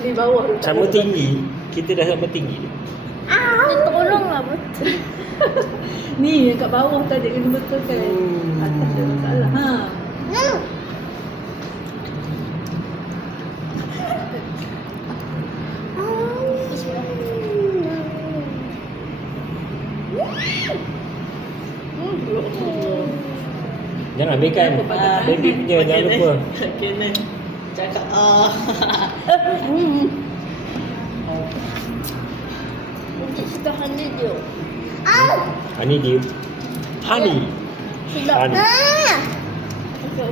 Di bawah tu. Sama tinggi. Kita dah sama tinggi. Dia tolonglah betul. Ni kat bawah tadi kena betul kan. Atas ada masalah. Ha. Jangan ambilkan. Baby punya jangan lupa. Kena cakap Nanti suka honey dia. Honey dia. Honey. Sedap. Honey.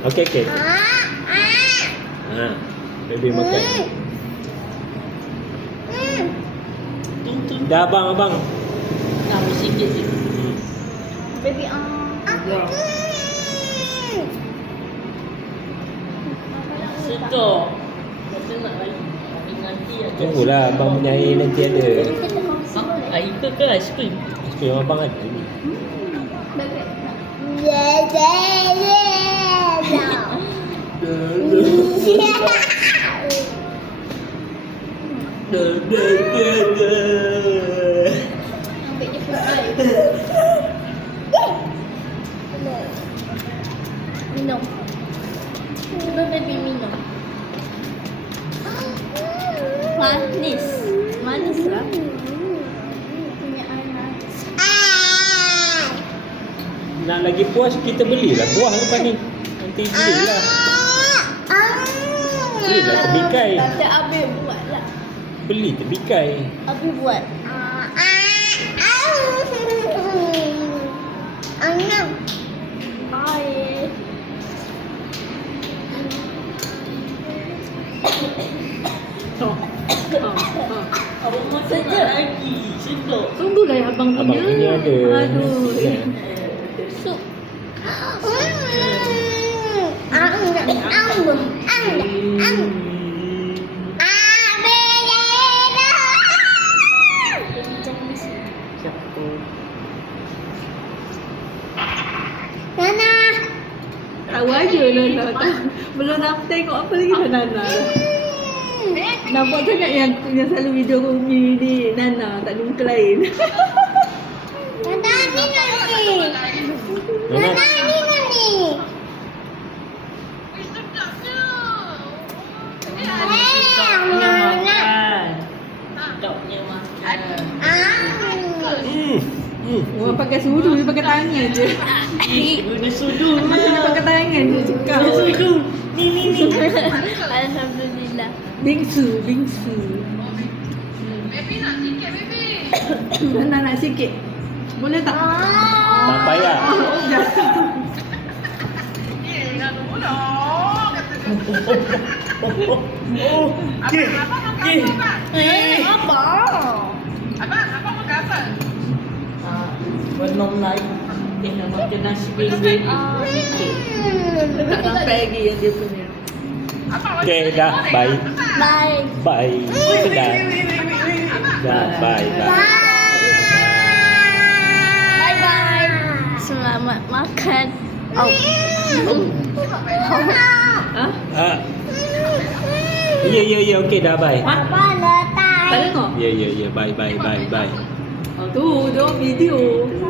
Okey okey. Ha. Baby makan. Tung-tung. Dah abang. Nama sikit je. Baby Ya. Sedap. Masa nak lagi. Tapi nanti ada. Tunggulah abang punya air nanti ada. Air ke ice cream? Sekali abang ada ni. Ambil je pun air. Minum. Cuba baby minum. Manis. Manis lah. Punya air manis. Nak lagi puas kita belilah buah lepas ni. Nanti belilah. Belilah tebikai. Kata Abi buat lah. Beli tebikai. Abi buat. Air. Abang masak tak lagi. Sedap. Tunggulah yang abang punya. Abang punya ada. Aduh. Ya. Sup. Baby jangan mesti. Siapa? Tahu aja Nana. Belum nak tengok apa lagi dah Nana. Nampak sangat yang selalu video Umi ni Nana, tak ada muka lain. Nana, Sedapnya makan. Sedapnya makan. Orang pakai sudu, dia pakai tangan je. Guna sudu Masa dia pakai tangan je cekap. Guna sudu. Ni. Alhamdulillah. Bingsu. Nana nak sikit. Boleh tak? tak payah. Oh, jatuh. Abang. Benong lain. Kena makan nasi bimbing. Sikit. Tak sampai lagi yang dia punya. Okey dah. Bye. Bye. Bye. Dah. Dah. Bye. Bye bye. Selamat makan. Oh. Ha? Ya. Okey dah. Bye. Tak tengok? Ya. Bye. Oh, tu, dia video.